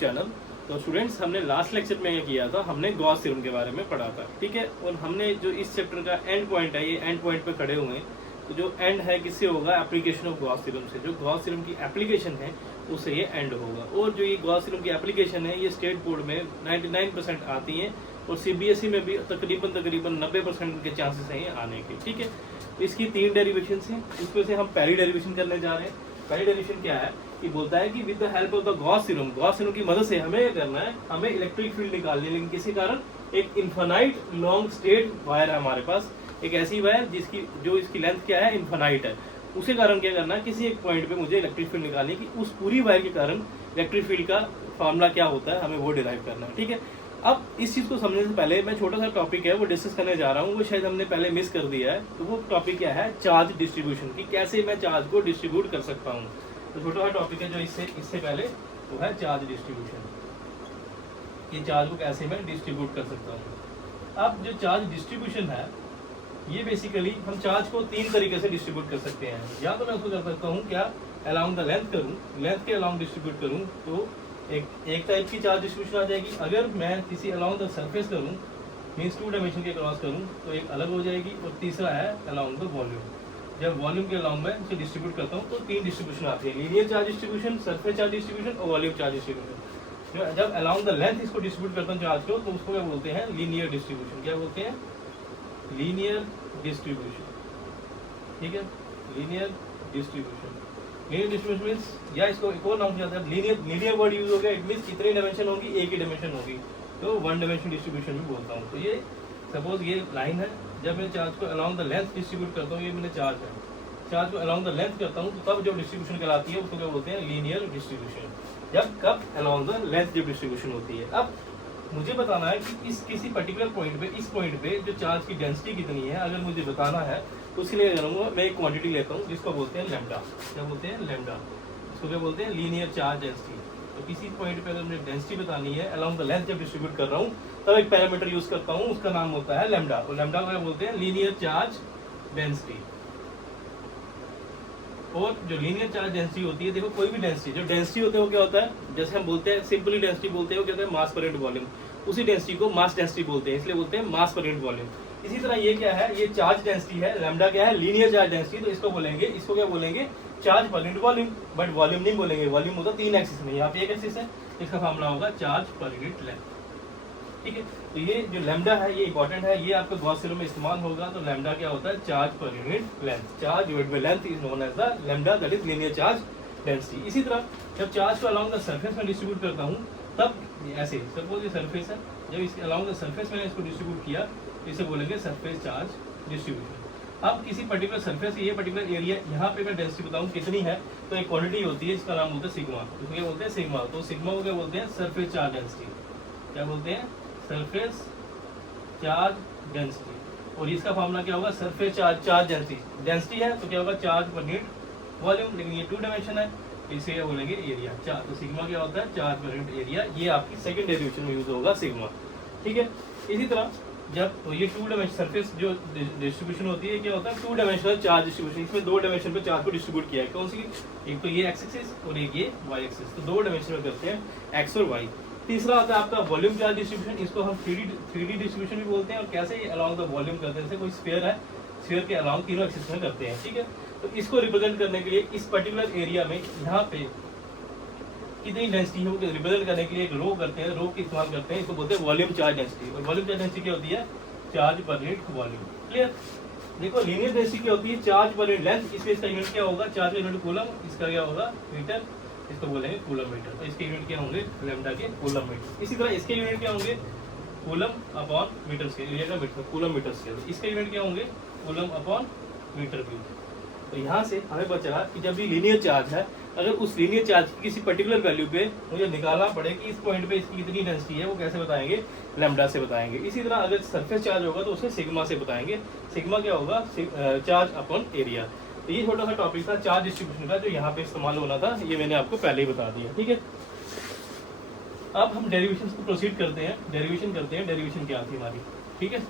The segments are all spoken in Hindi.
चैनल। तो स्टूडेंट्स, हमने लास्ट लेक्चर में ये किया था, हमने गॉस थ्योरम के बारे में पढ़ा था, ठीक है। और हमने जो इस चैप्टर का एंड पॉइंट है, ये एंड पॉइंट पे खड़े हुए हैं। तो जो एंड है किससे होगा? एप्लीकेशन ऑफ गॉस थ्योरम से। जो गॉस थ्योरम की एप्लीकेशन है उससे ये एंड होगा। और जो ये गॉस थ्योरम की एप्लीकेशन है ये स्टेट बोर्ड में 99% आती है और सीबीएसई में भी तकरीबन 90% के चांसेस हैं ये आने के, ठीक है। तो इसकी 3 डेरिवेशन हैं, उसमें से हम पहली डेरिवेशन करने जा रहे हैं। पहली डेरिवेशन क्या है कि बोलता है कि with the help of the Gauss theorem की मदद से हमें ये करना है, हमें इलेक्ट्रिक फील्ड निकालनी है। लेकिन किसी कारण एक इन्फानाइट लॉन्ग स्ट्रेट वायर है हमारे पास, एक ऐसी वायर जिसकी जो इसकी लेंथ क्या है? इन्फानाइट है। उसके कारण क्या करना है, किसी एक पॉइंट पे मुझे इलेक्ट्रिक फील्ड निकालनी है कि उस पूरी वायर के कारण इलेक्ट्रिक फील्ड का फार्मूला क्या होता है, हमें वो डिराइव करना है, ठीक है। अब इस चीज़ को समझने से पहले मैं छोटा सा टॉपिक है वो डिस्कस करने जा रहा हूँ, वो शायद हमने पहले मिस कर दिया है। तो वो टॉपिक क्या है? चार्ज डिस्ट्रीब्यूशन की, कैसे मैं चार्ज को डिस्ट्रीब्यूट कर सकता हूँ। तो छोटा सा टॉपिक है जो इससे पहले वो है चार्ज डिस्ट्रीब्यूशन। ये चार्ज को कैसे मैं डिस्ट्रीब्यूट कर सकता हूँ। अब जो चार्ज डिस्ट्रीब्यूशन है ये बेसिकली हम चार्ज को 3 तरीके से डिस्ट्रीब्यूट कर सकते हैं। या तो मैं उसको कर सकता हूँ क्या, अलाउंग द लेंथ करूँ, लेंथ के अलाउंग डिस्ट्रीब्यूट करूँ तो एक टाइप की चार्ज डिस्ट्रीब्यूशन आ जाएगी। अगर मैं किसी अलाउंग द सरफेस करूँ, मीन्स 2 डायमेंशन के क्रॉस करूँ तो एक अलग हो जाएगी। और तीसरा है अलाउंग द वॉल्यूम, जब वॉल्यूम के अलाउंग में इसे डिस्ट्रीब्यूट करता हूँ तो 3 डिस्ट्रीब्यूशन आती है, linear charge distribution, surface charge distribution और वॉल्यूम चार्ज डिस्ट्रीब्यूशन। जब अलाउंग द लेंथ इसको डिस्ट्रीब्यूट करता हूँ चार्ज को तो उसको क्या बोलते हैं? Linear distribution. क्या बोलते हैं? लीनियर डिस्ट्रीब्यूशन, ठीक है। Linear distribution, linear distribution means, या इसको एक और नाम दिया जाता है लीनियर वर्ड यूज हो गया। इट मीन्स कितनी डायमेंशन होगी? एक ही डायमेंशन होगी, तो 1 डायमेंशन डिस्ट्रीब्यूशन भी बोलता हूँ। तो ये सपोज ये लाइन है, जब मैं चार्ज को अलाउंग द लेंथ डिस्ट्रीब्यूट करता हूँ, ये मैंने चार्ज है, चार्ज को अलाउंग द लेंथ करता हूँ तो तब जो डिस्ट्रीब्यूशन कहलाती है उसको क्या बोलते हैं? Linear distribution. जब कब? अलाउंग द लेंथ जो डिस्ट्रीब्यूशन होती है। अब मुझे बताना है कि इस किसी पर्टिकुलर पॉइंट पे, इस पॉइंट पे जो चार्ज की डेंसिटी कितनी है, अगर मुझे बताना है तो उसके लिए करूँगा मैं एक क्वांटिटी लेता हूँ जिसको बोलते हैं लैम्डा। क्या बोलते हैं? लैम्डा। इसको क्या बोलते हैं? Linear charge density. तो किसी पॉइंट पे अगर मुझे डेंसिटी बतानी है अलाउंग द लेंथ जब डिस्ट्रीब्यूट कर रहा हूँ तब एक पैरामीटर यूज करता हूँ, उसका नाम होता है लैम्डा। और लैम्डा को क्या बोलते हैं? Linear charge density. और जो लीनियर चार्ज डेंसिटी होती है, देखो कोई भी डेंसिटी, जो डेंसिटी होता है वो क्या होता है? जैसे हम बोलते हैं सिंपली डेंसिटी बोलते हैं, वो क्या होता है? मास पर यूनिट वॉल्यूम। उसी डेंसिटी को मास डेंसिटी बोलते हैं, इसलिए बोलते हैं मास पर यूनिट वॉल्यूम। इसी तरह ये क्या है? ये चार्ज डेंसिटी है, लैम्डा क्या है? Linear charge density. तो इसको बोलेंगे, इसको क्या बोलेंगे? Charge per unit volume. But volume नहीं बोलेंगे, वॉल्यूम होता 3 एक्सिस में, यहाँ पे एक एक्सिस है, इसका फार्मूला होगा चार्ज पर यूनिट लेंथ, ठीक है। तो ये जो लैम्डा है ये इंपॉर्टेंट है, ये आपके गॉस थ्योरम में इस्तेमाल होगा। तो लैम्डा क्या होता है? Charge per unit length. Charge divided by length is known as the lambda, that is linear charge density. इसी तरह जब चार्ज को अलाउंग द सरफेस में डिस्ट्रीब्यूट करता हूँ तब ऐसे, सपोज ये सरफेस है, जब इसके अलाउंग द सरफेस मैंने इसको डिस्ट्रीब्यूट किया तो इसे बोलेंगे सरफेस चार्ज डिस्ट्रीब्यूशन। अब किसी पर्टिकुलर सरफेस, ये पर्टिकुलर एरिया, यहाँ पे मैं डेंसिटी बताऊँ कितनी है, तो एक क्वांटिटी होती है जिसका नाम होता है सिग्मा। उसको क्या बोलते हैं? सिग्मा। तो सिग्मा को क्या बोलते हैं? Surface charge density. क्या बोलते हैं? Surface charge density. और इसका फार्मूला क्या होगा? Surface charge density. डेंसिटी है तो क्या होगा? Charge per unit volume. लेकिन ये 2 डायमेंशन है, इसे क्या बोलेंगे? एरिया। तो सिग्मा क्या होता है? Charge per unit area. ये आपकी सेकंड डेरिवेशन में यूज होगा सिग्मा, ठीक है। इसी तरह जब तो ये 2 डायमेंशन सरफेस जो डिस्ट्रीब्यूशन होती है क्या होता है? 2 डायमेंशनल चार्ज डिस्ट्रीब्यूशन। इसमें 2 डायमेंशन पे चार्ज को डिस्ट्रीब्यूट किया है। कौन सी? एक तो ये एक्स एक्सिस और एक ये वाई एक्सिस। तो 2 डायमेंशन में करते हैं, एक्स और वाई। तीसरा आता है आपका वॉल्यूम चार्ज डिस्ट्रीब्यूशन। इसको हम 3D डिस्ट्रीब्यूशन भी बोलते हैं। और कैसे ये अलाउंग द वॉल्यूम करते हैं, जैसे कोई स्फीयर है, स्फीयर के अलाउंग तीनों एक्सिस में करते हैं, ठीक है। तो इसको रिप्रेजेंट करने के लिए इस पर्टिकुलर एरिया में यहाँ पे कितनी डेंसिटी है वो रिप्रेजेंट करने के लिए एक रो करते हैं, रो की इस्तेमाल करते हैं, इसको बोलते हैं वॉल्यूम चार्ज डेंसिटी। और वॉल्यूम चार्ज डेंसिटी क्या होती है? Charge per unit volume. Clear? देखो लीनियर डेंसिटी क्या होती है? Charge per unit length. इसमें इसका यूनिट क्या होगा? चार्ज का यूनिट कूलम, इसका क्या होगा? मीटर, इसको बोलेंगे कूलम मीटर। तो इसके यूनिट क्या होंगे? लैम्डा के कूलम मीटर। इसी तरह इसके यूनिट क्या होंगे? Coulomb upon metre square, area का मीटर, कूलम मीटर स्क्वायर। इसके यूनिट क्या होंगे? Coulomb upon metre cube. तो यहाँ से हमें बचा कि जब ये लीनियर चार्ज है, अगर उस लीनियर चार्ज की किसी पर्टिकुलर वैल्यू पे मुझे निकालना पड़े कि इस पॉइंट पे इसकी कितनी डेंसिटी है, वो कैसे बताएंगे? लैम्डा से बताएंगे। इसी तरह अगर सरफेस चार्ज होगा तो उसे सिग्मा से बताएंगे। सिग्मा क्या होगा? Charge upon area. तो ये छोटा सा टॉपिक था चार्ज डिस्ट्रीब्यूशन का, जो यहाँ पे इस्तेमाल होना था, ये मैंने आपको पहले ही बता दिया, ठीक है। अब हम डेरिवेशन को प्रोसीड करते हैं, डेरिवेशन करते हैं। डेरिवेशन क्या थी हमारी, ठीक है।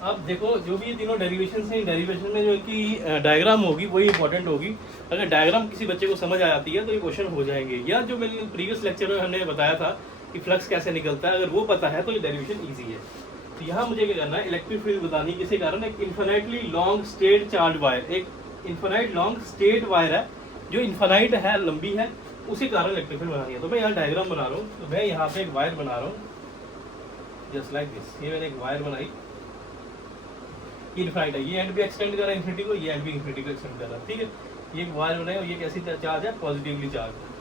अब देखो जो भी ये तीनों डेरिवेशन हैं, डेरिवेशन में जो कि डायग्राम होगी वही इंपॉर्टेंट होगी। अगर डायग्राम किसी बच्चे को समझ आ जाती है तो ये क्वेश्चन हो जाएंगे। या जो मैंने प्रीवियस लेक्चर में हमने बताया था कि फ्लक्स कैसे निकलता है, अगर वो पता है तो ये डेरिवेशन ईजी है। तो यहाँ मुझे क्या करना है, इलेक्ट्रिक फील्ड बतानी है। किसी कारण एक infinitely long straight charge wire, एक इन्फिनाइट लॉन्ग स्ट्रेट वायर है जो इन्फिनाइट है, लंबी है, उसी कारण इलेक्ट्रिक फील्ड बनानी है। तो मैं यहाँ डायग्राम बना रहा हूँ। तो मैं यहाँ पे एक वायर बना रहा हूँ जस्ट लाइक दिस। ये मैंने एक वायर बनाई, इनफाइनाइट है, ये एंड भी एक्सटेंड कर रहा है इन्फिनिटी को, ये एंड भी इन्फिनिटी को एक्सटेंड कर रहा है, ठीक है। ये एक वायर बनाई और ये कैसी चार्ज है, पॉजिटिवली चार्ज है।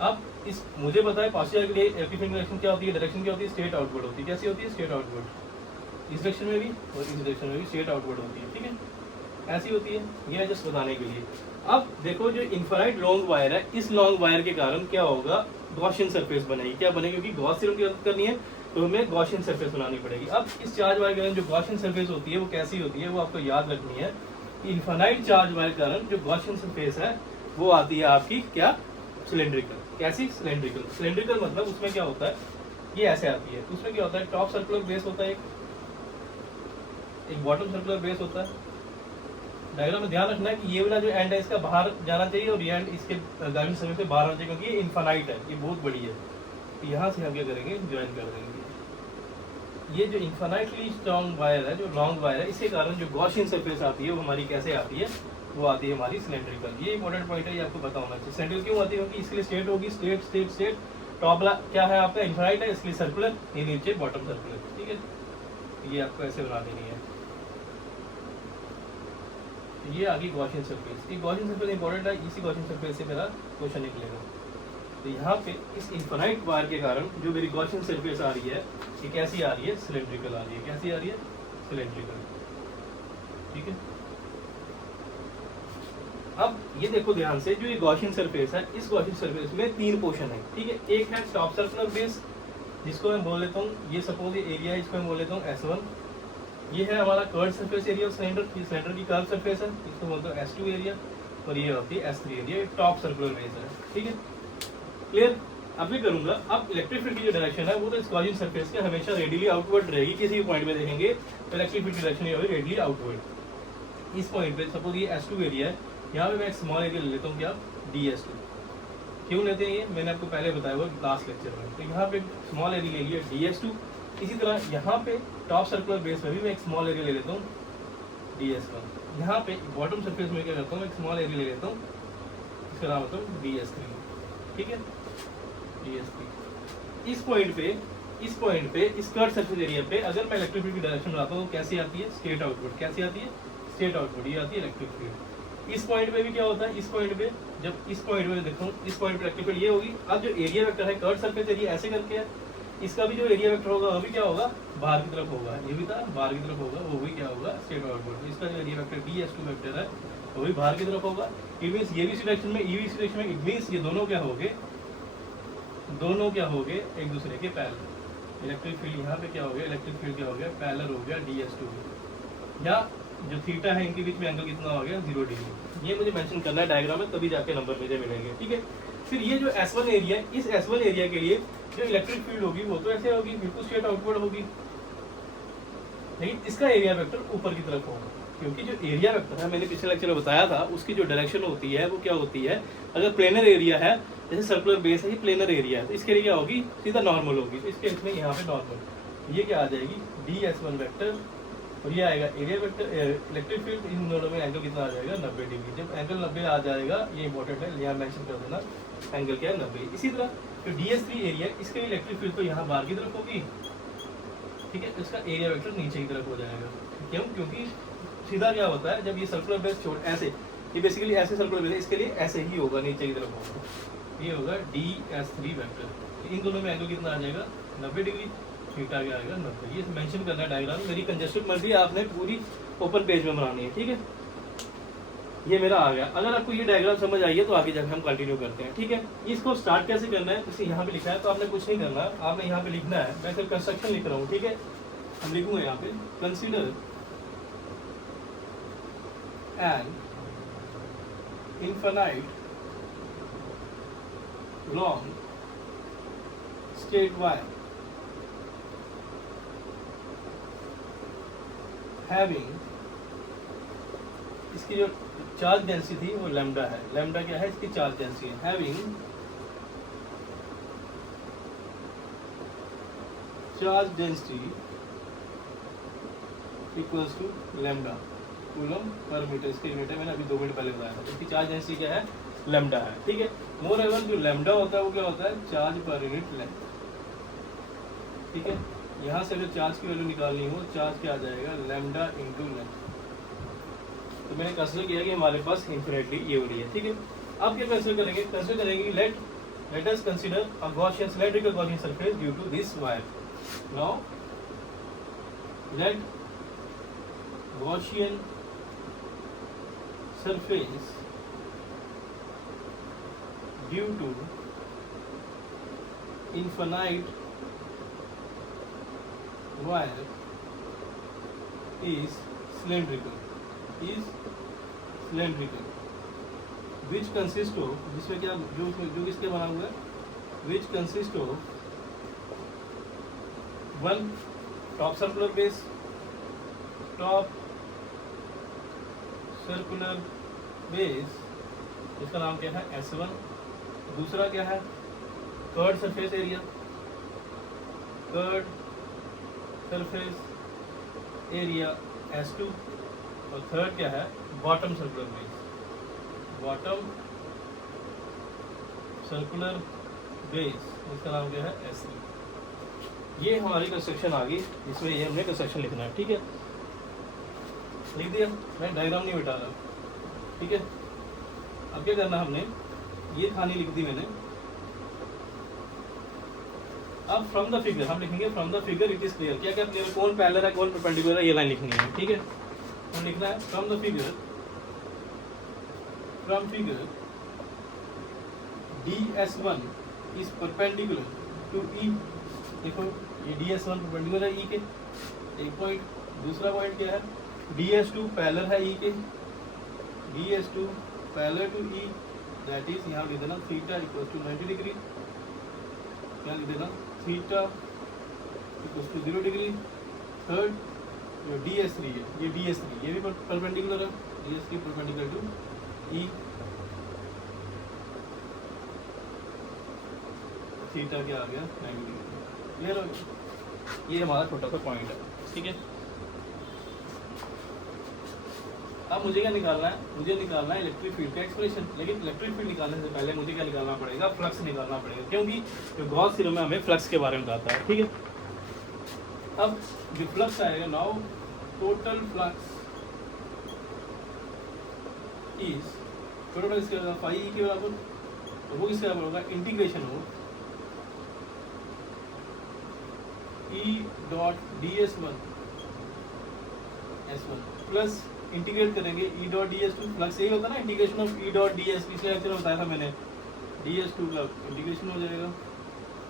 अब इस मुझे पता है पार्शियल के लिए इलेक्ट्रिक फील्ड डायरेक्शन क्या होती है, डायरेक्शन क्या होती है, स्ट्रेट आउटवर्ड होती है। कैसी होती है, स्ट्रेट आउटवर्ड। इस डायरेक्शन में भी और इस डायरेक्शन में भी स्ट्रेट आउटवर्ड होती है, ठीक है, ऐसी होती है। ये जस्ट बताने के लिए। अब देखो जो इन्फिनाइट लॉन्ग वायर है, इस लॉन्ग वायर के कारण क्या होगा, गॉसियन सरफेस बनेगी। क्या बनेगी, क्योंकि गॉस थ्योरम की बात करनी है तो हमें गॉसियन सरफेस बनानी पड़ेगी। अब इस चार्ज वायर के कारण जो गॉसियन सरफेस होती है वो कैसी होती है, वो आपको याद रखनी है कि इन्फिनाइट चार्ज वायर के कारण जो गॉसियन सरफेस है वो आती है आपकी क्या, सिलेंड्रिकल। कैसी, सिलेंड्रिकल। सिलेंड्रिकल मतलब उसमें क्या होता है, ये ऐसे आती है। उसमें क्या होता है, टॉप सर्कुलर बेस होता है, एक बॉटम सर्कुलर बेस होता है। डायग्राम में ध्यान रखना है कि ये वाला जो एंड है इसका बाहर जाना चाहिए और ये एंड इसके गाइडेंस सर्फेस से बाहर आना चाहिए, क्योंकि ये इन्फिनाइट है, ये बहुत बड़ी है। तो यहाँ से हम क्या करेंगे, ज्वाइन कर देंगे। ये जो इन्फिनाइटली स्ट्रॉन्ग वायर है, जो लॉन्ग वायर है, इसके कारण जो गॉसियन सरफेस आती है वो हमारी कैसे आती है, वो आती है हमारी सिलेंड्रिकल। ये इंपॉर्टेंट पॉइंट है, ये आपको पता होना चाहिए। सिलेंड्रिकल क्यों आती है, क्योंकि इसके लिए स्ट्रेट होगी, स्ट्रेट स्ट्रेट स्ट्रेट। टॉप क्या है आपका, इन्फिनाइट है, इसलिए सर्कुलर, ये नीचे बॉटम सर्कुलर, ठीक है। ये आपको ऐसे बना देनी है। ये आगे गॉसियन सरफेस। ये गॉसियन सरफेस इंपॉर्टेंट है, इसी गॉसियन सरफेस से मेरा क्वेश्चन निकलेगा। तो यहाँ पे इस इन्फिनाइट वायर के कारण जो मेरी गॉसियन सरफेस आ रही है, ये कैसी आ रही है, सिलेंड्रिकल आ रही है। कैसी आ रही है, सिलेंड्रिकल, ठीक है। अब ये देखो ध्यान से, जो ये गॉसियन सरफेस है, इस गॉसियन सरफेस में तीन पोर्शन है, ठीक है। एक है टॉप सर्कुलर बेस, जिसको मैं बोल लेता हूँ, ये सपोज ये एरिया है, इसको मैं बोल लेता हूँ S1। ये है हमारा curve surface area cylinder, cylinder की कर्व सरफेस है, इसको बोलते हैं S2 एरिया। और ये होती है S3 area, top circular base है, ठीक है। क्लियर। अब भी करूंगा। अब इलेक्ट्रिक फील्ड की जो डायरेक्शन है वो तो इस गॉसियन सरफेस के हमेशा रेडियली आउटवर्ड रहेगी। किसी भी पॉइंट में देखेंगे तो इलेक्ट्रिक फील्ड की डायरेक्शन ये होगी रेडियली आउटवर्ड। इस पॉइंट पे सपोज ये S2 एरिया है, यहाँ पे मैं एक स्मॉल एरिया ले लेता हूँ, क्या, DS2। क्यों लेते हैं ये, मैंने आपको पहले बताया हुआ लास्ट लेक्चर में। तो यहाँ पे स्मॉल एरिया ले लिया DS2। इसी तरह यहाँ पे टॉप सर्कुलर बेस में भी मैं एक स्मॉल एरिया ले लेता हूँ DS1। यहाँ पे बॉटम सरफेस में क्या करता हूँ, एक स्मॉल एरिया ले लेता हूँ, इसका नाम होता है DS3, ठीक है, DS3। इस पॉइंट पे इस कर्व सरफेस एरिया पे अगर मैं इलेक्ट्रिक फील्ड की डायरेक्शन बनाता हूँ, कैसी आती है, स्ट्रेट आउटवर्ड। कैसी आती है, स्ट्रेट आउटवर्ड, ये आती है इलेक्ट्रिक फील्ड। इस पॉइंट पे भी क्या होता है, इस पॉइंट पे जब इस पॉइंट पे देखता हूँ, इस पॉइंट पे इलेक्ट्रिक फील्ड ये होगी। अब जो एरिया वेक्टर है कर्व सरफेस एरिया ऐसे करके है, इसका भी जो एरिया वेक्टर होगा वो भी क्या होगा, बाहर की तरफ होगा। ये भी था बाहर की तरफ होगा, वो भी क्या होगा, स्ट्रेट आउटवर्ड। इसका जो एरिया वेक्टर DS2 वेक्टर है वो भी बाहर की तरफ होगा। इट मींस ये भी इसी डायरेक्शन में, ये भी इसी डायरेक्शन में। इट मींस ये दोनों क्या होंगे, दोनों क्या हो गए, एक दूसरे के पैरेलल। इलेक्ट्रिक फील्ड यहाँ पे क्या हो गया, इलेक्ट्रिक फील्ड क्या हो गया, पैरेलल हो गया DS2। या जो थीटा है इनके बीच में एंगल कितना हो गया, 0 डिग्री। ये मुझे मेंशन करना है डायग्राम में, तभी जाके नंबर मुझे मिलेंगे, ठीक है। फिर ये जो S1 एरिया, इस S1 एरिया के लिए जो इलेक्ट्रिक फील्ड होगी वो तो ऐसे होगी, बिल्कुल स्ट्रेट आउटवर्ड होगी, लेकिन इसका एरिया वेक्टर ऊपर की तरफ होगा। क्योंकि जो एरिया वेक्टर है, मैंने पिछले लेक्चर में बताया था, उसकी जो डायरेक्शन होती है वो क्या होती है, अगर प्लेनर एरिया है, जैसे सर्कुलर बेस है, ये प्लेनर एरिया है, तो इसके लिए क्या होगी, सीधा नॉर्मल होगी। तो इसके इसमें यहाँ पे नॉर्मल, ये क्या आ जाएगी, DS1 वेक्टर, और ये आएगा एरिया वेक्टर। इलेक्ट्रिक फील्ड, इन दोनों में एंगल कितना आ जाएगा, 90 डिग्री। जब एंगल 90 आ जाएगा, ये इंपॉर्टेंट है, यहाँ मेंशन कर देना, एंगल क्या है, 90। इसी तरह जो DS3 एरिया, इसके इलेक्ट्रिक फील्ड तो यहाँ बाहर की तरफ होगी, ठीक है, इसका एरिया वेक्टर नीचे की तरफ हो जाएगा। क्यों, क्योंकि सीधा क्या होता है, जब ये सर्कुलर बेस छोड़ ऐसे, ये बेसिकली ऐसे सर्कुलर बेस है, इसके लिए ऐसे ही होगा, नीचे की तरफ होगा, ये होगा DS3 वेक्टर। इन दोनों में एंगल कितना आ जाएगा, 90 डिग्री। थीटा क्या आएगा, 90। ये मेंशन करना है डायग्राम। मेरी कंजस्टेड मर्जी आपने पूरी ओपन पेज में बनानी है, ठीक है। ये मेरा आ गया। अगर आपको ये डायग्राम समझ आई है तो आगे जाकर हम कंटिन्यू करते हैं, ठीक है। इसको स्टार्ट कैसे करना है, जैसे यहाँ पे लिखा है, तो आपने कुछ नहीं करना, आपने यहाँ पे लिखना है, मैं सिर्फ कंस्ट्रक्शन लिख रहा हूँ, ठीक है। हम लिखूंगा यहाँ पे, consider N infinite long straight wire having, इसकी जो चार्ज डेंसिटी थी वो लैम्डा है। लैम्डा क्या है? इसकी चार्ज डेंसिटी है। Having charge density equals to lambda coulomb per metre. इसके यूनिट है, मैंने अभी 2 मिनट पहले बताया था। इसकी चार्ज डेंसिटी क्या है? लैम्डा है। ठीक है। मोर एवर जो लैम्डा होता है वो क्या होता है? Charge per unit length. ठीक है। यहाँ से अगर चार्ज की वैल्यू निकालनी हो, चार्ज क्या आ जाएगा? Lambda into length. तो मैंने कंसिडर किया कि हमारे पास इंफिनिटली ये हो रही है। ठीक है। अब क्या कंसिडर करेंगे? कंसिडर करेंगे let us consider a Gaussian cylindrical Gaussian surface due to this wire. Now let Gaussian surface due to infinite wire is cylindrical, which consists of, जिसमें क्या जो किसके बना हुआ है? which consists of one top circular base, इसका नाम क्या है? S1। दूसरा क्या है? Curved surface area, S2। और थर्ड क्या है? बॉटम सर्कुलर बेस, इसका नाम क्या है? S3। ये हमारी कंस्ट्रक्शन आ गई, इसमें ये हमने कंस्ट्रक्शन लिखना है। ठीक है, लिख दिया, मैं डायग्राम नहीं मिटा रहा। ठीक है। अब क्या करना हमने? ये कहानी लिख दी मैंने। अब फ्रॉम द फिगर हम लिखेंगे, from the figure it is clear. क्या क्या क्लियर? कौन पैरेलल है, कौन परपेंडिकुलर है, ये लाइन लिखनी है। ठीक है। हम लिखना है from the figure DS1 is perpendicular to E। देखो ये DS1 परपेंडिकुलर है E के, एक पॉइंट। दूसरा पॉइंट क्या है? DS2 पैरेलल है E के, DS2 parallel to E, that is यहाँ लिख देना थीटा इक्वल्स टू 90 डिग्री। यहाँ लिख देना theta equals to 0 degree. Third जो DS3 है, ये DS3 ये भी परपेंडिकुलर है, DS3 perpendicular to E। Theta क्या आ गया? 90 डिग्री। क्लियर हो गया? ये हमारा छोटा सा पॉइंट है। ठीक है। अब मुझे क्या निकालना है? मुझे निकालना है इलेक्ट्रिक फील्ड का एक्सप्रेशन। लेकिन इलेक्ट्रिक फील्ड निकालने से पहले मुझे क्या निकालना पड़ेगा? फ्लक्स निकालना पड़ेगा, क्योंकि जो गॉस थ्योरम में हमें फ्लक्स के बारे में बताता है। ठीक है। अब जो फ्लक्स आएगा, now total flux is, total flux क्या होगा? फाई के बराबर। तो वो किसके बराबर होगा? इंटीग्रेशन हो E.ds1 S1 प्लस इंटीग्रेट करेंगे E.ds2। फ्लक्स यही होता है ना, इंटीग्रेशन ऑफ E.ds। पिछले लेक्चर में बताया था मैंने, DS2 का इंटीग्रेशन हो जाएगा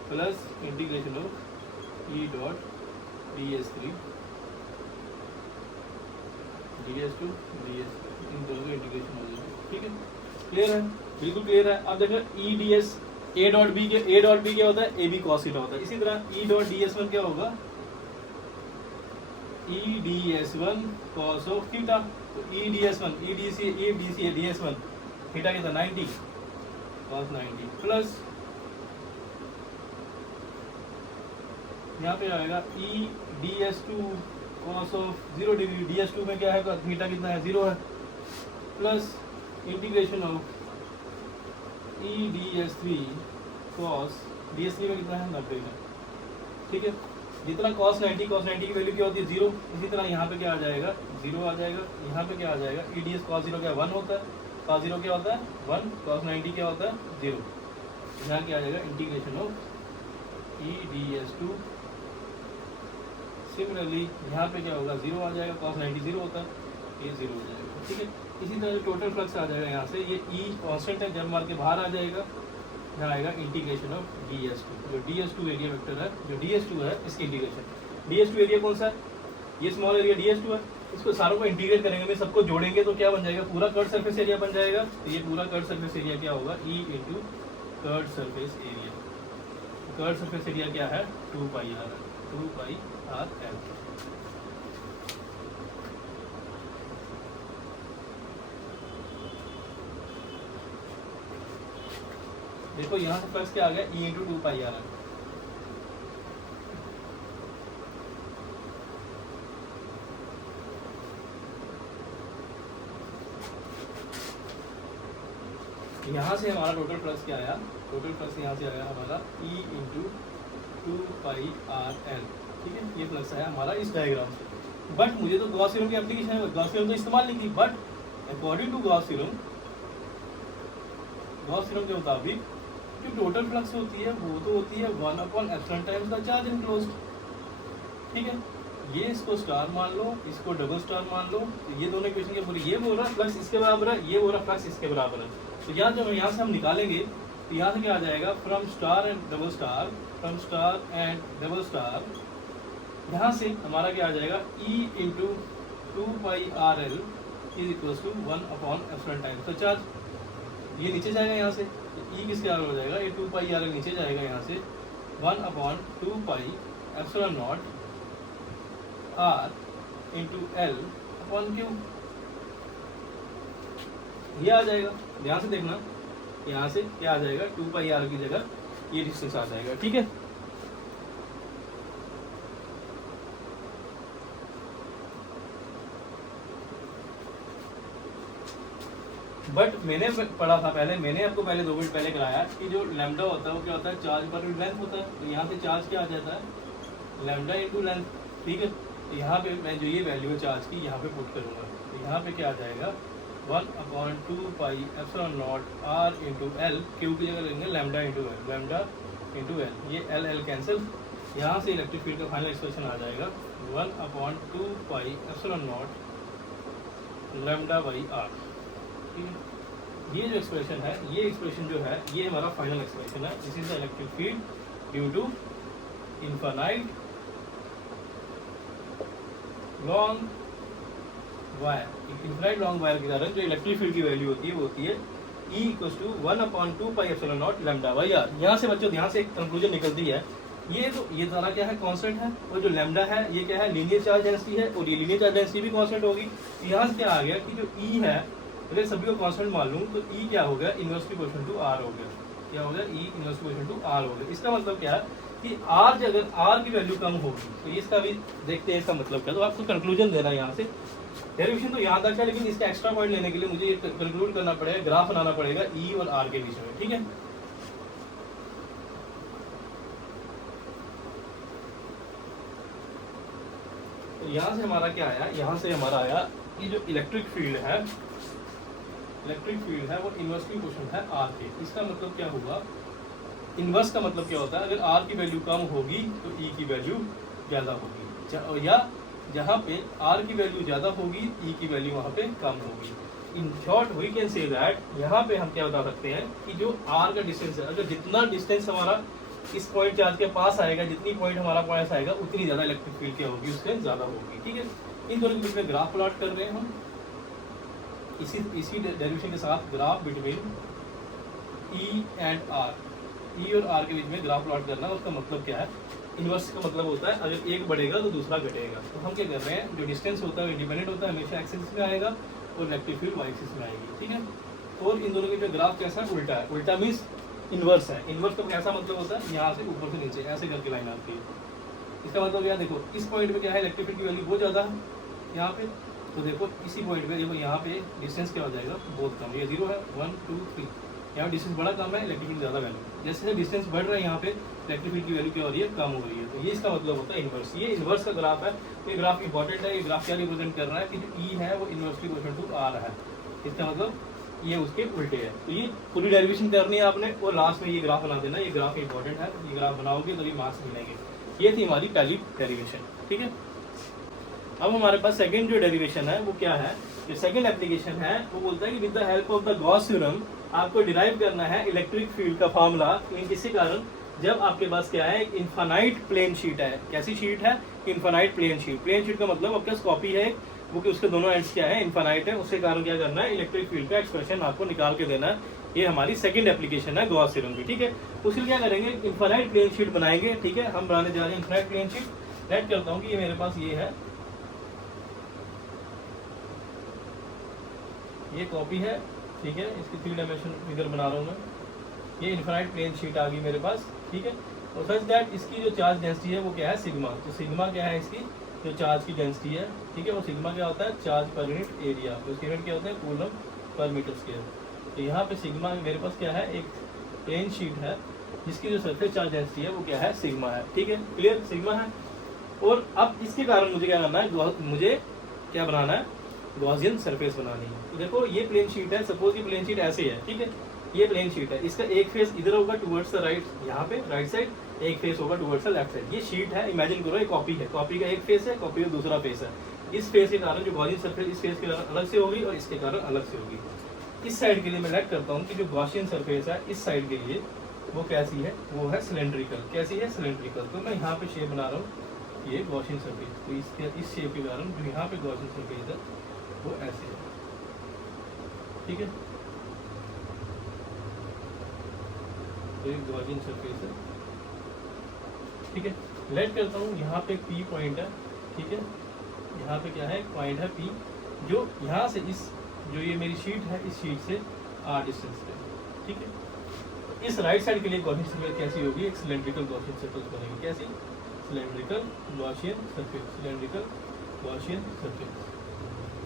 plus integration of E.ds3, DS2 DS3, इन दोनों का इंटीग्रेशन हो जाएगा। ठीक है। क्लियर है? बिल्कुल क्लियर है। अब देखो E.ds A डॉट बी क्या होता है? AB cos थीटा होता है। इसी तरह E.ds1 क्या होगा? EDS1 cos of theta. तो EDS1 DS1 थीटा कितना? 90 cos 90 प्लस यहाँ पे आएगा EDS2 cos of 0 degree. DS2 में क्या है? थीटा कितना है? 0 है। Plus integration of EDS3 cos, DS3 में कितना है? 90 है। ठीक है। जितना cos 90 की वैल्यू क्या होती है? 0। इसी तरह यहाँ पे क्या आ जाएगा? 0 आ जाएगा। यहाँ पे क्या आ जाएगा? EDS cos 0 क्या 1 होता है? cos 0 क्या होता है? 1। cos 90 क्या होता है? 0। यहाँ क्या आ जाएगा? Integration of EDS2। सिमिलरली यहाँ पे क्या होगा? 0 आ जाएगा। cos 90 0 होता है, ये 0 हो जाएगा। ठीक है। इसी तरह जो टोटल फ्लक्स आ जाएगा यहाँ से, ये E कांस्टेंट है, जब मार के बाहर आ जाएगा, यहाँ आएगा इंटीग्रेशन ऑफ DS2। जो DS2 एरिया वेक्टर है, जो DS2 है, इसकी इंटीग्रेशन। DS2 एरिया कौन सा है? ये स्मॉल एरिया DS2 है। इसको सारों को इंटीग्रेट करेंगे, में सबको जोड़ेंगे तो क्या बन जाएगा? पूरा कर्व सरफेस एरिया बन जाएगा। तो ये पूरा कर्व सरफेस एरिया क्या होगा? E into curve surface area. Curve surface area क्या है? 2πr है, 2πr L। देखो यहाँ से फ्लक्स क्या आ गया, E into 2 pi r L. यहाँ से हमारा टोटल फ्लक्स क्या आया, टोटल फ्लक्स यहाँ से आया हमारा E into 2 pi r L. ठीक है, ये फ्लक्स आया हमारा इस डायग्राम से। बट मुझे तो गॉस थ्योरम की एप्लीकेशन है, गॉस थ्योरम तो इस्तेमाल नहीं की, but according to Gauss theorem के मुताबिक जो टोटल फ्लक्स होती है वो तो होती है 1/ε टाइम्स द चार्ज इनक्लोज्ड। ठीक है, ये इसको स्टार मान लो, इसको डबल स्टार मान लो, तो ये दोनों इक्वेशन के पूरी, ये बोल रहा फ्लक्स इसके बराबर है, ये बोल रहा फ्लक्स इसके बराबर है। तो यहाँ जब यहाँ से हम निकालेंगे तो यहाँ से क्या आ जाएगा, from star and double star, from star and double star, यहाँ से हमारा क्या आ जाएगा, E into 2 pi r l is equal to 1/ε times the charge. ये नीचे जाएगा यहाँ से, तो E किसके बराबर हो जाएगा, ये 2 पाई आर एल नीचे जाएगा यहाँ से, 1/2 pi epsilon naught R into L upon Q, ये आ जाएगा। ध्यान से देखना, यहाँ से क्या आ जाएगा, 2 पाई आर की जगह ये डिस्टेंस आ जाएगा। ठीक है, बट मैंने पढ़ा था पहले, मैंने आपको पहले 2 मिनट पहले कराया कि जो लैम्डा होता है वो क्या होता है, चार्ज पर लेंथ होता है। तो यहाँ पे चार्ज क्या आ जाता है, लैम्डा इंटू लेंथ। ठीक है, तो यहाँ पे मैं जो ये वैल्यू है चार्ज की यहाँ पे पुट करूँगा, तो यहाँ पे क्या आ जाएगा, 1/2 pi epsilon naught R into L, Q की जगह लेंगे lambda into L, lambda into L, ये एल एल कैंसिल, यहाँ से इलेक्ट्रिक फील्ड का फाइनल एक्सप्रेशन आ जाएगा 1/2 pi epsilon naught lambda by R. ठीक है, ये जो एक्सप्रेशन है, ये एक्सप्रेशन जो है, ये हमारा फाइनल एक्सप्रेशन है। This is the electric field due to infinite long wire, infinite long wire के कारण जो इलेक्ट्रिक फील्ड की वैल्यू होती है वो होती है E equal to 1/2 pi epsilon naught lambda by R. यहाँ से बच्चों ध्यान से एक कंक्लूजन निकलती है, ये सारा क्या है, कांस्टेंट है, और जो लैम्डा है ये क्या है, लीनियर चार्ज डेंसिटी है, और ये लीनियर चार्ज डेंसिटी भी कांस्टेंट होगी। तो यहाँ से क्या आ गया कि जो E है, अगर सभी को कांस्टेंट मान लूँ तो E क्या हो गया, इनवर्सली प्रोपोर्शनल टू R हो गया। क्या हो गया, E inversely proportional to R हो गया। इसका मतलब क्या है कि R अगर R की वैल्यू कम होगी तो इसका भी देखते हैं इसका मतलब क्या। तो आपको कंक्लूजन देना है यहाँ से, डेरिवेशन तो यहाँ तक है, लेकिन इसका एक्स्ट्रा पॉइंट लेने के लिए मुझे ये कंक्लूड करना पड़ेगा, ग्राफ बनाना पड़ेगा E और R के बीच में। ठीक है, तो यहाँ से हमारा क्या आया, यहाँ से हमारा आया कि जो इलेक्ट्रिक फील्ड है, वो इनवर्सली प्रोपोर्शनल है R के। इसका मतलब क्या हुआ, इनवर्स का मतलब क्या होता है, अगर R की वैल्यू कम होगी तो E की वैल्यू ज़्यादा होगी, या जहाँ पे R की वैल्यू ज़्यादा होगी E की वैल्यू वहाँ पे कम होगी। In short we can say that, यहाँ पे हम क्या बता सकते हैं कि जो R का डिस्टेंस है, अगर जितना डिस्टेंस हमारा इस पॉइंट चार्ज के पास आएगा, जितनी पॉइंट हमारा पास आएगा, उतनी ज़्यादा इलेक्ट्रिक फील्ड क्या होगी, उससे ज़्यादा होगी। ठीक है, इन दोनों के बीच में ग्राफ प्लॉट कर रहे हैं हम, इसी डेरिवेशन के साथ graph between E and R, E और R के बीच में ग्राफ प्लॉट करना। उसका मतलब क्या है, इनवर्स का मतलब होता है अगर एक बढ़ेगा तो दूसरा घटेगा। तो हम क्या कर रहे हैं, जो डिस्टेंस होता है इंडिपेंडेंट होता है, हमेशा एक्सिस में आएगा, और इलेक्ट्रिक फील्ड वाई एक्सिस में आएगी। ठीक है, और इन दोनों के जो ग्राफ कैसा है, उल्टा है। उल्टा मीन्स इनवर्स है। इनवर्स का कैसा मतलब होता है, यहाँ से ऊपर से नीचे ऐसे करके लाइन आती है। इसका मतलब यहाँ देखो, इस पॉइंट पे क्या है, इलेक्ट्रिक फील्ड की वैल्यू बहुत ज़्यादा है यहाँ पे, तो देखो इसी पॉइंट पे देखो यहाँ पे डिस्टेंस क्या हो जाएगा, बहुत कम, ये 0 है, 1 2 3, यहाँ डिस्टेंस बड़ा कम है, इलेक्ट्रिक फील्ड ज़्यादा वैल्यू। जैसे डिस्टेंस बढ़ रहा है यहाँ पे, इलेक्ट्रिक फील्ड की वैल्यू क्या हो रही है, कम हो रही है। तो ये इसका मतलब होता है इनवर्स। ये इनवर्स का ग्राफ है, तो ये ग्राफ इंपॉर्टेंट है। ये ग्राफ क्या रिप्रेजेंट कर रहा है कि जो E है वो इनवर्सली प्रोपोर्शनल टू R है। इसका मतलब ये उसके उल्टे है। तो ये पूरी डेरिवेशन करनी है आपने, और लास्ट में ये ग्राफ बना देना। ये ग्राफ इंपॉर्टेंट है, ये ग्राफ बनाओगे तो ये मार्क्स मिलेंगे। ये थी हमारी पहली डेरिवेशन। ठीक है, अब हमारे पास सेकंड जो डेरिवेशन है वो क्या है, जो सेकंड एप्लीकेशन है वो बोलता है कि with the help of the Gauss theorem आपको डिराइव करना है इलेक्ट्रिक फील्ड का फार्मूला। इसी कारण जब आपके पास क्या है, इनफाइनाइट प्लेन शीट है। कैसी शीट है, infinite plane sheet. Plane sheet का मतलब आपके पास कॉपी है वो, कि उसके दोनों एंड्स क्या है, इनफाइनाइट है। उसके कारण क्या करना है, इलेक्ट्रिक फील्ड का एक्सप्रेशन आपको निकाल के देना है। ये हमारी सेकंड एप्लीकेशन है गॉस थ्योरम की। ठीक है, उसके लिए क्या करेंगे, इनफाइनाइट प्लेन शीट बनाएंगे। ठीक है, हम बनाने जा रहे हैं इनफाइनाइट प्लेन शीट। नेट करता हूँ कि ये मेरे पास ये है, ये कॉपी है। ठीक है, इसकी 3 डायमेंशन फिगर बना रहा हूँ मैं। ये इनफाइनाइट प्लेन शीट आ गई मेरे पास, ठीक है। और सच दैट इसकी जो चार्ज डेंसिटी है वो क्या है, सिग्मा। तो सिग्मा क्या है, इसकी जो चार्ज की डेंसिटी है, ठीक है। और सिग्मा क्या होता है, चार्ज पर यूनिट एरिया। तो उसकी यूनिट क्या होता है, कूलम पर मीटर स्क्वायर। तो यहाँ पे सिग्मा मेरे पास क्या है, एक प्लेन शीट है जिसकी जो सरफेस चार्ज डेंसिटी है वो क्या है, सिग्मा है, ठीक है। क्लियर, सिग्मा है। और अब इसके कारण मुझे क्या करना है, मुझे क्या बनाना है, गॉसियन सरफेस बनानी है। तो देखो ये प्लेन शीट है, सपोज ये प्लेन शीट ऐसे है, ठीक है। ये प्लेन शीट है, इसका एक फेस इधर होगा टुवर्ड्स द राइट, यहाँ पे राइट साइड, एक फेस होगा टुवर्ड्स द लेफ्ट साइड। ये शीट है, इमेजिन करो ये कॉपी है, कॉपी का एक फेस है, कॉपी का दूसरा फेस है। इस फेस के कारण जो गॉसियन सरफेस इस फेस के कारण अलग से होगी और इसके कारण अलग से होगी। इस साइड के लिए मैं लेट करता हूँ कि जो गॉसियन सरफेस है इस साइड के लिए वो कैसी है, वो है सिलेंड्रिकल। कैसी है, सिलेंड्रिकल। तो मैं यहाँ पे शेप बना रहा हूँ, ये गॉसियन सरफेस। तो इसके इस शेप के कारण जो यहाँ पे गॉसियन सरफेस है वो ऐसे है, ठीक है। तो ये गॉसियन सरफेस है, ठीक है। लेट करता हूँ यहाँ पे पी पॉइंट है, ठीक है। यहाँ पे क्या है, पॉइंट है पी, जो यहाँ से इस जो ये मेरी शीट है इस शीट से आर डिस्टेंस पे, ठीक है। इस राइट साइड के लिए गॉसियन सरफेस कैसी होगी, एक सिलेंड्रिकल गॉसियन सरफेस बनेगी। कैसी, cylindrical Gaussian surface, cylindrical Gaussian surface,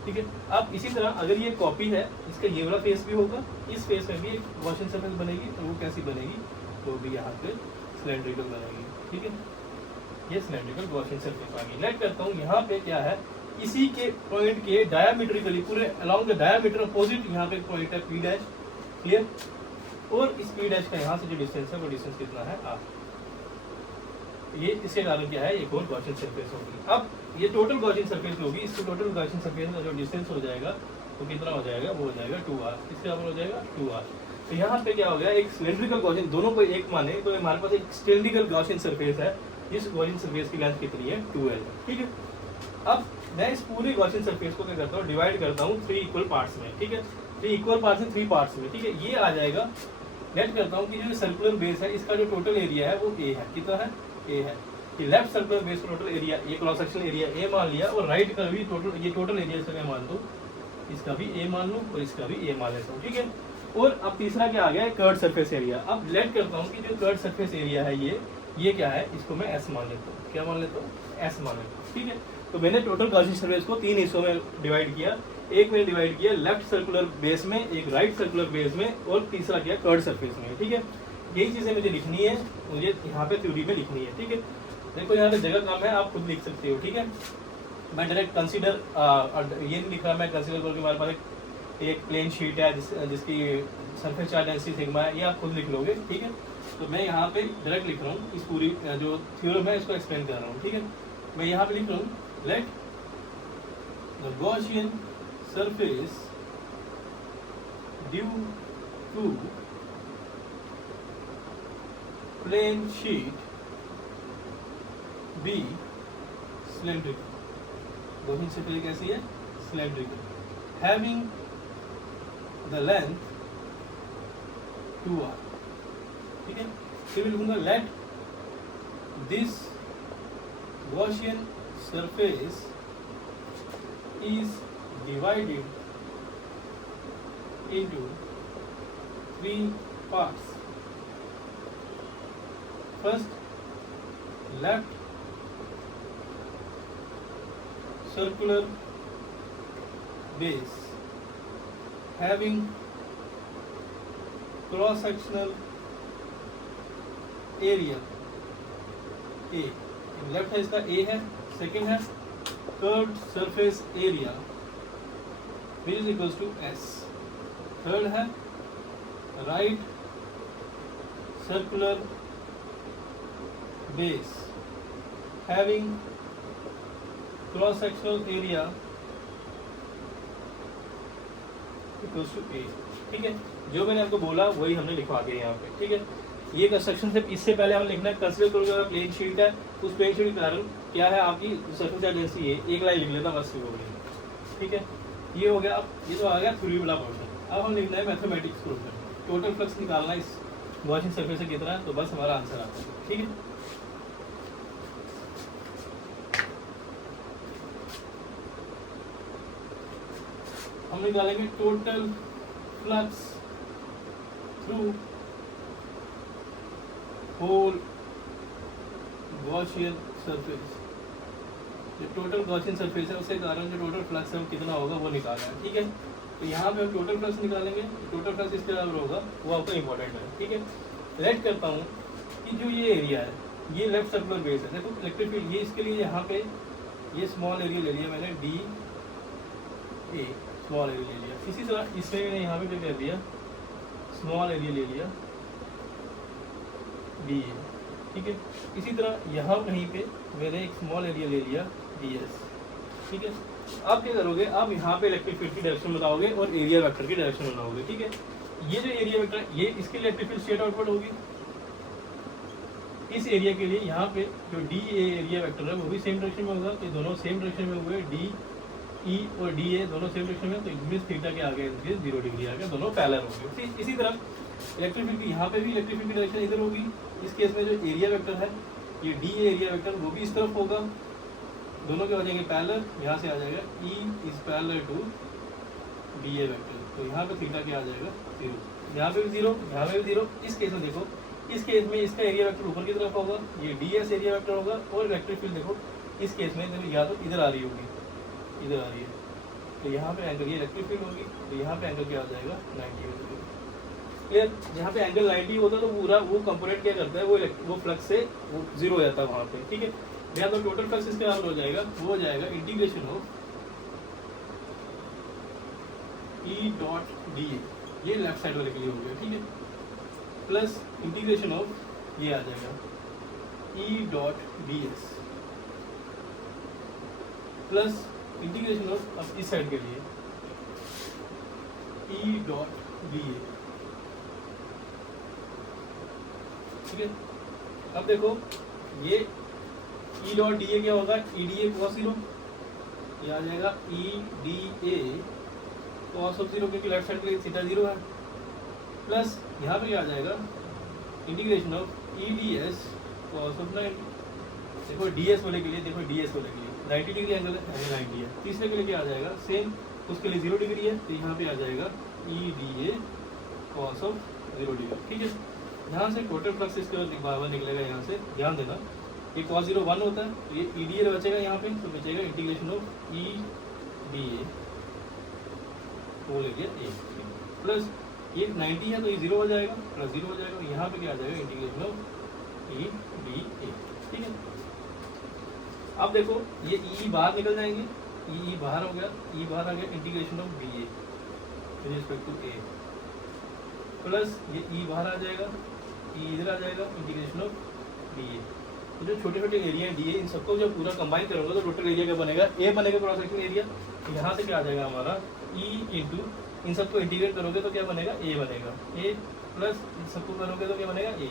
ठीक है। अब इसी तरह अगर ये कॉपी है, इसका ये वाला फेस भी होगा, इस फेस में भी एक गॉसियन सरफेस बनेगी। तो वो कैसी बनेगी, तो भी यहाँ पे सिलेंड्रिकल बनेगी, ठीक है। ये सिलेंड्रिकल गॉसियन सरफेस आ गई। लेट करता हूँ यहाँ पे क्या है, इसी के पॉइंट के डायमीट्रिकली पूरे अलोंग द डायमीटर अपोजिट यहाँ पे पॉइंट है पी डैश, क्लियर। और इस पी डैश का यहाँ से जो डिस्टेंस है वो डिस्टेंस कितना है, आर। ये इसके कारण क्या है, एक और गॉसियन सरफेस होगी। अब ये टोटल गॉसियन सरफेस होगी, इसको टोटल गॉसियन सरफेस का जो डिस्टेंस हो जाएगा वो कितना हो जाएगा, वो हो जाएगा 2r। इसके बराबर हो जाएगा 2r। तो यहाँ पे क्या हो गया, एक सिलेंड्रिकल गॉसियन, दोनों को एक माने तो हमारे पास एक सिलेंड्रिकल गॉसियन सरफेस है। इस गॉसियन सरफेस की लेंथ कितनी है, 2l, ठीक है। अब मैं इस पूरे गॉसियन सरफेस को क्या करता हूँ, डिवाइड करता हूँ 3 इक्वल पार्ट्स में, ठीक है। 3 इक्वल पार्ट्स में 3 पार्ट्स में, ठीक है। ये आ जाएगा, लेट करता हूँ कि जो सर्कुलर बेस है इसका जो टोटल एरिया है वो ए है। कितना है, ए है। कि लेफ्ट सर्कुलर बेस का टोटल एरिया, ये क्रॉस सेक्शनल एरिया ए मान लिया, और राइट का भी टोटल, ये टोटल एरिया इसका मैं मान दूँ, इसका भी ए मान लूँ और इसका भी ए मान लेता हूँ, ठीक है। और अब तीसरा क्या आ गया है, कर्व सरफेस एरिया। अब लेट करता हूँ कि जो कर्व सरफेस एरिया है ये क्या है, इसको मैं एस मान लेता हूँ। क्या मान लेता हूँ, एस मान लेता हूँ, ठीक है। तो मैंने टोटल गॉसियन सरफेस को 3 हिस्सों में डिवाइड किया। एक मैंने डिवाइड किया लेफ्ट सर्कुलर बेस में, एक राइट सर्कुलर बेस में, और तीसरा किया कर्व सरफेस में, ठीक है। यही चीज़ें मुझे लिखनी है, मुझे यहाँ पे थ्योरी में लिखनी है, ठीक है। देखो यहाँ पे जगह कम है, आप खुद लिख सकते हो, ठीक है। मैं डायरेक्ट कंसीडर ये नहीं लिख रहा, मैं कंसीडर करके हमारे पास एक प्लेन शीट है जिसकी सरफेस चार्ज डेंसिटी सिग्मा है, ये आप खुद लिख लोगे, ठीक है। तो मैं यहाँ पे डायरेक्ट लिख रहा हूँ, इस पूरी जो थ्योरम है इसको एक्सप्लेन कर रहा हूँ, ठीक है। मैं यहाँ पे लिख रहा हूँ, let the Gaussian surface due to plane sheet be cylindrical. Gaussian surface कैसी है, cylindrical, having the length 2r, ठीक है। फिर मैं लिखूंगा let this Gaussian surface is divided into 3 parts. First, left circular base having cross-sectional area A. Left है इसका A है, सेकेंड है curved surface area which is equals to S. Third है right circular base having cross sectional area equals to A, ठीक है। जो मैंने आपको बोला वही हमने लिखवा दिया यहाँ पे, ठीक है। ये कंस्ट्रक्शन से इससे पहले हम लिखना है, कंसीडर करोगे अगर प्लेन शीट है, उस प्लेन शीट के कारण क्या है, आपकी सरफेस चार्ज डेंसिटी है, एक लाइन लिख लेता बस हो गया, ठीक है। ये हो गया। अब ये तो आ गया थ्योरी वाला पोर्शन। अब हम लिखना है मैथमेटिक्स पोर्शन, टोटल फ्लक्स निकालना है इस गॉसियन सरफेस से कितना है, तो बस हमारा आंसर आता है, ठीक है। हम निकालेंगे total flux through whole Gaussian surface, जो टोटल गॉसियन सरफेस है उसके कारण जो टोटल फ्लक्स है वो कितना होगा वो निकालना है, ठीक है। तो यहाँ पे हम टोटल फ्लक्स निकालेंगे, टोटल फ्लक्स इसके बराबर होगा, वो आपका इंपॉर्टेंट है, ठीक है। लेट करता हूँ कि जो ये एरिया है ये लेफ्ट सर्कुलर बेस है, देखो इलेक्ट्रिक फील्ड ये इसके लिए यहाँ पे ये स्मॉल एरिया ले लिया मैंने डी ए, स्मॉल एरिया ले लिया। इसी तरह इसमें मैंने यहाँ पे क्या कर दिया, स्मॉल एरिया ले लिया डी ए, ठीक है। इसी तरह यहाँ कहीं पे मैंने एक स्मॉल एरिया ले लिया डी एस, ठीक है। आप क्या करोगे, आप यहाँ पे इलेक्ट्रिक फील्ड की डायरेक्शन बताओगे और एरिया वेक्टर की डायरेक्शन बनाओगे, ठीक है। ये जो एरिया वेक्टर है ये इसके लिए इलेक्ट्रिक फील्ड स्ट्रेट आउटवर्ड होगी। इस एरिया के लिए यहाँ पे जो डी ए एरिया वेक्टर है वो भी सेम डायरेक्शन में होगा, ये दोनों सेम डायरेक्शन में हुए, डी ई और डी ए दोनों सेम डायरेक्शन में, तो इनमें थीटा के आगे 0 डिग्री आ गया, दोनों पैरेलल होंगे। इसी तरह इलेक्ट्रिक फील्ड यहाँ पे भी इलेक्ट्रिक फील्ड की डायरेक्शन इधर होगी। इस केस में जो एरिया वेक्टर है ये डी ए एरिया वेक्टर वो भी इस तरफ होगा, दोनों के हो जाएंगे पैरेलल, यहाँ से आ जाएगा E is parallel to D A vector, तो यहाँ पे थीटा क्या आ जाएगा 0, यहाँ पे भी 0, यहाँ पे भी 0। इस केस में देखो, इस केस में इसका एरिया वेक्टर ऊपर की तरफ होगा, ये डी एस एरिया वेक्टर होगा, और इलेक्ट्रिक फील्ड देखो इस केस में देखो या तो इधर आ रही होगी, इधर आ रही है, तो यहाँ पे एंगल ये इलेक्ट्रिक फील्ड होगी, तो यहाँ पे एंगल क्या आ जाएगा 90 हो जाएगा। क्लियर, जहाँ पे एंगल 90 होता है तो पूरा वो कंपोनेंट क्या करता है, वो फ्लक्स से वो 0 हो जाता है वहाँ पे, ठीक है। या तो टोटल फ्लक्स इसके बराबर हो जाएगा, वो हो जाएगा integration of E dot D A, ये लेफ्ट साइड वाले के लिए हो गया, ठीक है, प्लस इंटीग्रेशन ऑफ ये आ जाएगा E dot D S, plus integration of अब इस साइड के लिए ई डॉट डी ए, ठीक है। अब देखो ये ई डॉट डी ए क्या होगा, ई डी ए cos 0, ये आ जाएगा ई डी ए cos ऑफ 0, क्योंकि लेफ्ट साइड के लिए थीटा 0 है, प्लस यहाँ पे आ जाएगा integration of E D S cos of 90। देखो डी एस वाले के लिए, देखो डी एस वाले के लिए 90 डिग्री एंगल है, 90 है। तीसरे के लिए क्या आ जाएगा, सेम उसके लिए 0 डिग्री है, तो यहाँ पे आ जाएगा ई D A cos of 0 degree, ठीक है। यहाँ से टोटल फ्लक्स इसके बराबर निकलेगा, यहाँ से ध्यान देना, ये cos 0 1 होता है, तो ये ई डी ए बचेगा यहाँ पे, तो बचेगा integration of E D A whole area A, plus ये 90 है तो ये 0 हो जाएगा, प्लस 0 हो जाएगा, यहाँ पे क्या आ जाएगा इंटीग्रेशन ऑफ ई डी ए, ठीक है। अब देखो ये ई बाहर निकल जाएंगे, ई बाहर हो गया, ई बाहर आ गया, integration of B A with respect to A, plus ये ई बाहर आ जाएगा, ई इधर आ जाएगा, इंटीग्रेशन ऑफ डी ए। तो जो छोटे छोटे एरिया डी ए इन सबको जब पूरा कंबाइन करोगे तो टोटल एरिया क्या बनेगा, ए बनेगा क्रॉस सेक्शनल एरिया। तो यहाँ से क्या आ जाएगा हमारा ई इंटू इन सबको इंटीग्रेट करोगे तो क्या बनेगा, ए बनेगा, ए प्लस इन सबको करोगे तो क्या बनेगा ए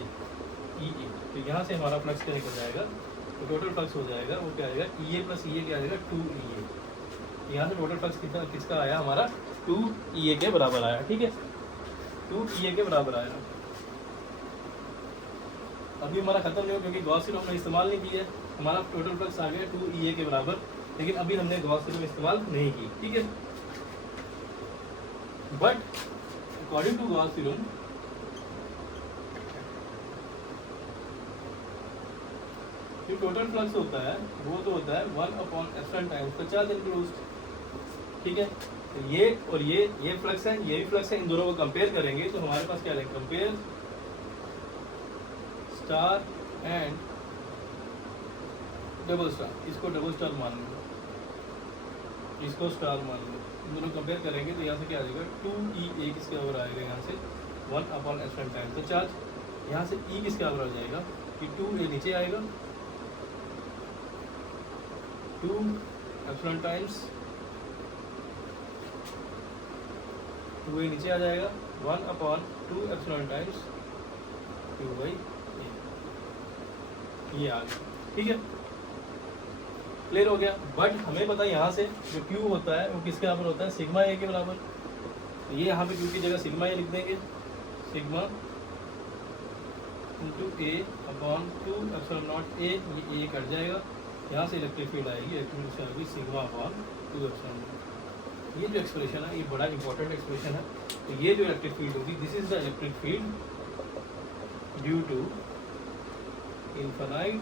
ई ए। तो यहाँ से हमारा फ्लक्स क्या निकल जाएगा, तो टोटल फ्लक्स हो जाएगा वो क्या आएगा, ई ए प्लस ई ए क्या आ जाएगा 2 ई ए। यहाँ से टोटल फ्लक्स कितना किसका आया हमारा 2 ई ए के बराबर आया, ठीक है, 2 ई ए के बराबर आया। अभी हमारा खत्म नहीं हो क्योंकि गॉस थ्योरम हमने इस्तेमाल नहीं किया, हमारा टोटल फ्लक्स आ गया 2 ई ए के बराबर, लेकिन अभी हमने गॉस थ्योरम इस्तेमाल नहीं की, ठीक है। But according to Gauss theorem जो टोटल फ्लक्स होता है वो तो होता है 1/ε टाइम्स द चार्ज एनक्लोज्ड, ठीक है। तो ये और ये फ्लक्स है, ये भी फ्लक्स है, इन दोनों को कंपेयर करेंगे तो हमारे पास क्या है, compare star and double star, इसको डबल स्टार मान लो, इसको स्टार मान लो, इन दोनों कंपेयर करेंगे तो यहाँ से क्या आ जाएगा 2 ई ए किसके बराबर आएगा, यहाँ से 1/ε टाइम्स द चार्ज, यहाँ से ई किसके बराबर आ जाएगा कि 2 ए नीचे आएगा, 2 टाइम्स 2 ए नीचे आ जाएगा 1/2 टाइम्स q बाई ये आ गया, ठीक है, क्लियर हो गया। बट हमें पता है यहाँ से जो q होता है वो किसके बराबर होता है, सिग्मा ए के बराबर। तो ये यहाँ पे q की जगह सिग्मा ए लिख देंगे, सिग्मा इंटू a/2 ए, ये a कट जाएगा, यहाँ से इलेक्ट्रिक फील्ड आएगी, इलेक्ट्रिक फील्ड से आएगी सिग्मा/2 ये जो एक्सप्रेशन है ये बड़ा इंपॉर्टेंट एक्सप्रेशन है। तो ये जो इलेक्ट्रिक फील्ड होगी, this is the electric field due to infinite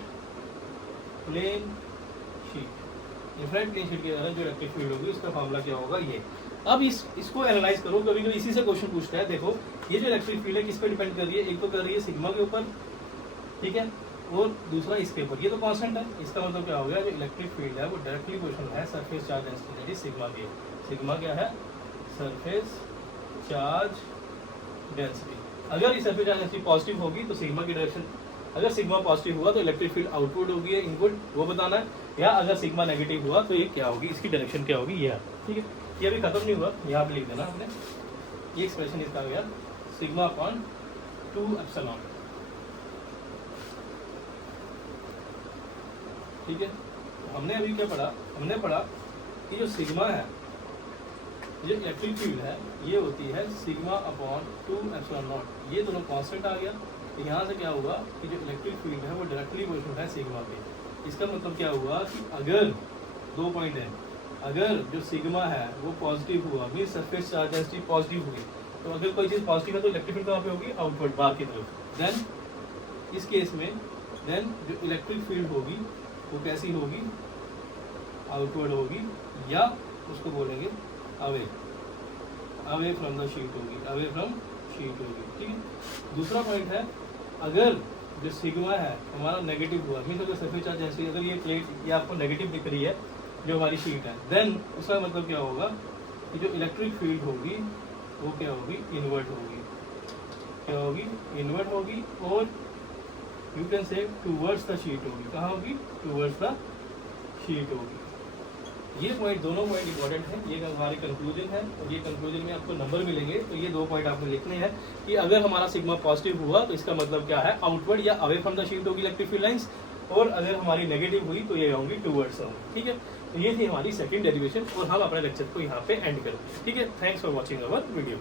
plane sheet. Infinite plane sheet के अंदर जो इलेक्ट्रिक फील्ड होगी उसका फार्मूला क्या होगा ये। अब इसको एनालाइज करो, कभी कभी इसी से क्वेश्चन पूछता है। देखो ये जो इलेक्ट्रिक फील्ड है किस पे डिपेंड कर रही है, एक तो कर रही है सिग्मा के ऊपर, ठीक है, और दूसरा इसके ऊपर, ये तो कांस्टेंट है। इसका मतलब क्या हो गया, जो इलेक्ट्रिक फील्ड है वो डायरेक्टली प्रोपोर्शनल है सरफेस चार्ज डेंसिटी सिग्मा के। सिग्मा क्या है, सरफेस चार्ज डेंसिटी। अगर ये सरफेस चार्ज डेंसिटी पॉजिटिव होगी तो सिग्मा की डायरेक्शन, अगर सिग्मा पॉजिटिव हुआ तो इलेक्ट्रिक फील्ड आउटवर्ड होगी या इनवर्ड, वो बताना है। या अगर सिग्मा नेगेटिव हुआ तो ये क्या होगी, इसकी डायरेक्शन क्या होगी, ये। ठीक है, ये अभी खत्म नहीं हुआ, यहाँ पे लिख देना आपने। ये एक्सप्रेशन इसका आ गया सिग्मा अपॉन 2 एप्सिलॉन। ठीक है, तो हमने अभी क्या पढ़ा, हमने पढ़ा कि जो सिग्मा है, जो इलेक्ट्रिक फील्ड है, ये होती है सिग्मा अपॉन 2 एप्सिलॉन नॉट। ये दोनों कांस्टेंट आ गया। तो यहाँ से क्या हुआ कि जो इलेक्ट्रिक फील्ड है वो डायरेक्टली प्रोपोर्शनल है सिग्मा पे। इसका मतलब क्या हुआ कि अगर 2 पॉइंट है, अगर जो सिग्मा है वो पॉजिटिव हुआ, mean surface charge density positive हुई, तो अगर कोई चीज़ पॉजिटिव है तो इलेक्ट्रिक फील्ड कहाँ पे होगी, आउटवर्ड बाहर की तरफ। देन इस केस में देन जो इलेक्ट्रिक फील्ड होगी वो कैसी होगी, आउटवर्ड होगी, या उसको बोलेंगे अवे फ्रॉम द शीट होगी, अवे फ्रॉम शीट होगी। ठीक है, दूसरा पॉइंट है, अगर जो सिग्मा है हमारा नेगेटिव हुआ, मीन अगर सरफेस चार्ज डेंसिटी, अगर ये प्लेट ये आपको नेगेटिव दिख रही है जो हमारी शीट है, देन उसका मतलब क्या होगा कि जो इलेक्ट्रिक फील्ड होगी वो क्या होगी, इनवर्ट होगी। क्या होगी, इनवर्ट होगी, और you can say towards the sheet होगी। कहाँ होगी, टूवर्ड्स द शीट होगी। ये पॉइंट, दोनों पॉइंट इंपॉर्टेंट है। ये हमारी कंक्लूजन है, और ये कंक्लूजन में आपको नंबर मिलेंगे। तो ये 2 पॉइंट आपको लिखने हैं कि अगर हमारा सिग्मा पॉजिटिव हुआ तो इसका मतलब क्या है, आउटवर्ड या अवे फ्रॉम द शीट होगी इलेक्ट्रिक फील्ड लाइंस, और अगर हमारी नेगेटिव हुई तो ये होंगी टूवर्ड्स होंगी। ठीक है, तो ये थी हमारी सेकंड डेरिवेशन, और हम अपने लेक्चर को यहाँ पे एंड करेंगे। ठीक है, thanks for watching our video.